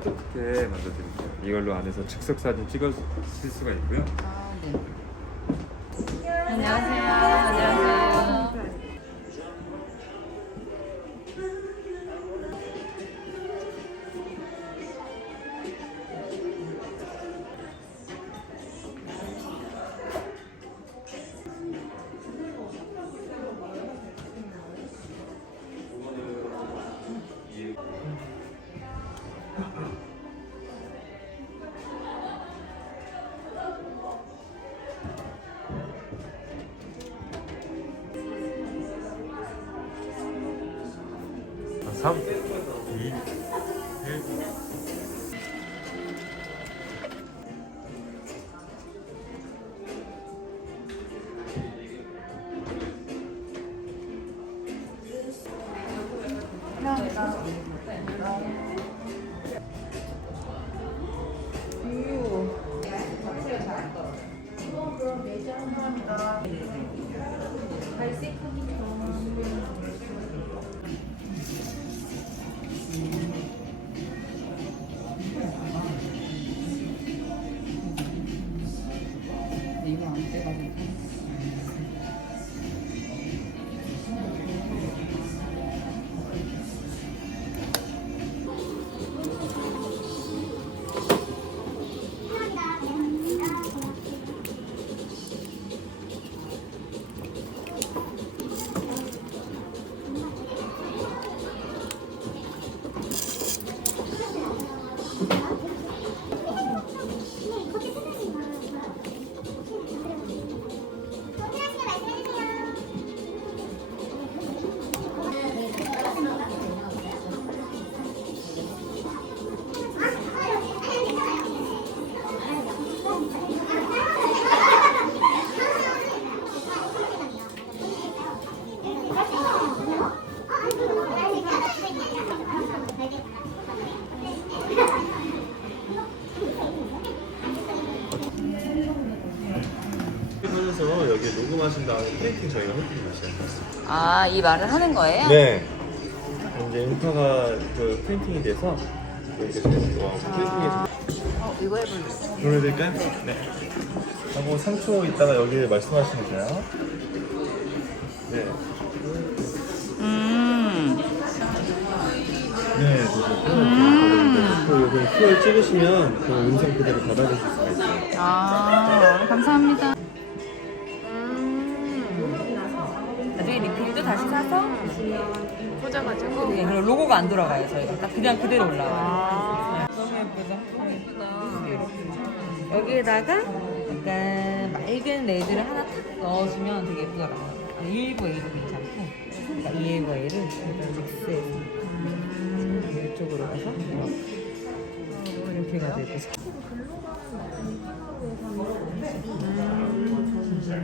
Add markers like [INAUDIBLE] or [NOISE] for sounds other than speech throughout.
푸드부케 만들어드릴게요. 이걸로 안에서 즉석 사진 찍으실 수가 있고요. 아, 네. 3, 2, 1. 이거 안 빼가 지고. 하면 프린팅 저희가 해드리고 있어요. 아, 이 말을 하는 거예요? 네. 이제 인파가 그 프린팅이 돼서 지금 와 프린팅해서 어, 이거 해볼래. 보내드릴까요? 네. 하고 3초 있다가 여기 말씀하시면 돼요. 네. 음. 네, 음. 그 여기 QR 찍으시면 그 음성 그대로 받아보실 수가 있어요. 아, 감사합니다. 리필도 다시 사서 꽂아가지고. 네, 그리고 로고가 안 들어가요 저희가. 딱 그냥 그대로 올라와요. 아. 너무 예쁘다 너무 예쁘다 여기에다가 약간 맑은 레드를 하나 탁 넣어주면 되게 예쁘더라고요. 119A도 괜찮고. 그러니까 219A를 믹스해서 이쪽으로 가서 이렇게 가지고. 음,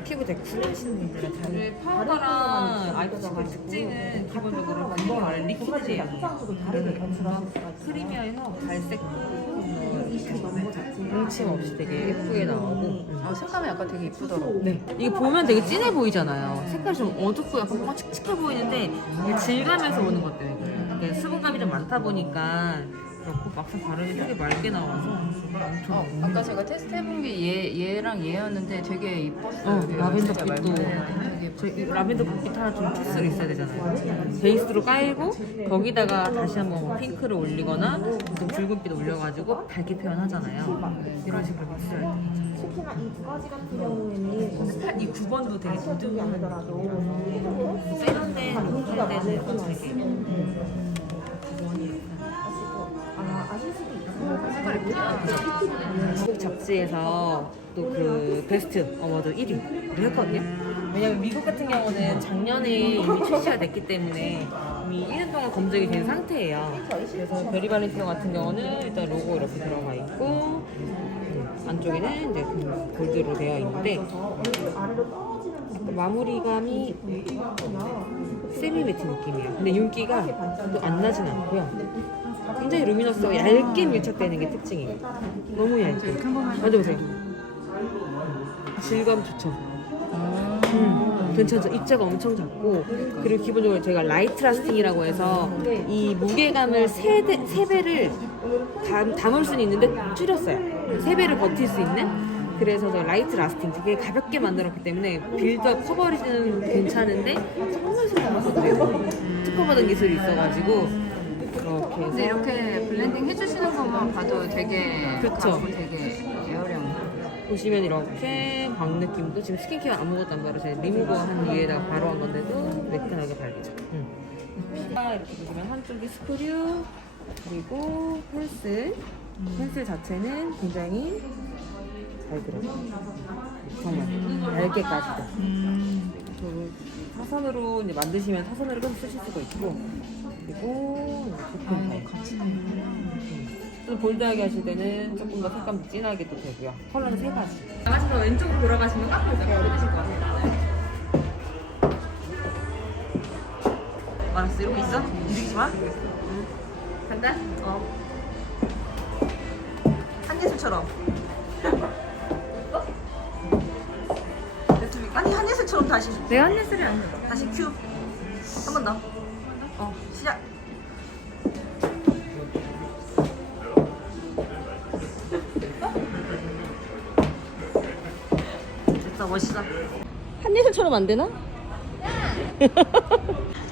피부 되게 쿨하시는 분들은 다른 파우더랑 아이브치의 특징은 기본적으로 기본 아래 리퀴드예요. 크리미해서 갈색 뭉침 없이 되게 예쁘게 나오고 아, 색감이 약간 되게 이쁘더라고. 네. 이게 보면 되게 진해 보이잖아요. 색깔이 좀 어둡고 약간 뭔가 칙칙해 보이는데 이게 질감에서 오는 것들. 그러니까 수분감이 좀 많다 보니까 그렇고 막상 바르면 되게 맑게 나와서 엄청 어, 아까 제가 테스트 해본 게 얘, 얘랑 얘였는데 되게 이뻤어요. 어, 라벤더 되게 빛도 맑고 되게 이 라벤더 빛 하나 좀 투스가 있어야 되잖아요. 베이스로 깔고 거기다가 다시 한번 뭐 핑크를 올리거나 또 붉은빛 올려가지고 밝게 표현하잖아요. 이런 식으로 믹스를 할 때. 특히나 이 두 가지 같은 경우에는 팔- 이 9번도 되게 두툼한 하더라도 세련된 인기가 룩할 때는 많을 되게 미국 잡지에서 또 그 베스트 어워드 1위를 했거든요. 왜냐면 미국 같은 경우는 작년에 이미 출시가 됐기 때문에 이미 1년 동안 검증이 된 상태예요. 그래서 베리 발렌티노 같은 경우는 일단 로고 이렇게 들어가 있고 음, 안쪽에는 이제 그 골드로 되어 있는데 마무리감이 세미 매트 느낌이에요. 근데 윤기가 또 안 나진 않고요. 굉장히 루미너스하고 얇게 밀착되는 게 특징이에요. 너무 얇게. 만져보세요. 질감 좋죠? 음, 괜찮죠? 입자가 엄청 작고 그리고 기본적으로 제가 라이트 라스팅이라고 해서 이 무게감을 세, 대, 세 배를 담, 담을 수는 있는데 줄였어요. 세 배를 버틸 수 있는. 그래서 저 라이트 라스팅 되게 가볍게 만들었기 때문에 빌드업 커버리지는 괜찮은데 정말 생각보다 돼요. 특허받은 기술이 있어가지고 그렇게 해서 근데 이렇게 블렌딩 해주시는 것만 봐도 되게 그쵸. 가볍고 되게 에어령. 보시면 이렇게 광 느낌도 지금 스킨케어 아무것도 안 바르고 제가 리무버 한 위에다가 바로 한 건데도 매끈하게 발리죠. 응. 이렇게 보시면 한쪽이 스크류 그리고 펜슬 펜슬 자체는 굉장히 잘 들어가요. 정말 얇게까지도. 그리고 사선으로 이제 만드시면 사선으로 계속 쓰실 수가 있고 그리고 깊은 타입. 좀 볼드하게 하실 때는 조금 더 색감도 진하게 도 되고요. 컬러는 세 가지. 나가셔서 왼쪽으로 돌아가시면 있다가 보실 것 같아요. 알았어, 이렇게 있어? 움직이지 마. 간다? 어. 한예슬처럼. 한예슬처럼 다시. 내가 한예슬이 아니야. 다시 큐. 한 번 더. 어, 시작. 됐어, 멋있어. 한 예슬처럼 안 되나? [LAUGHS]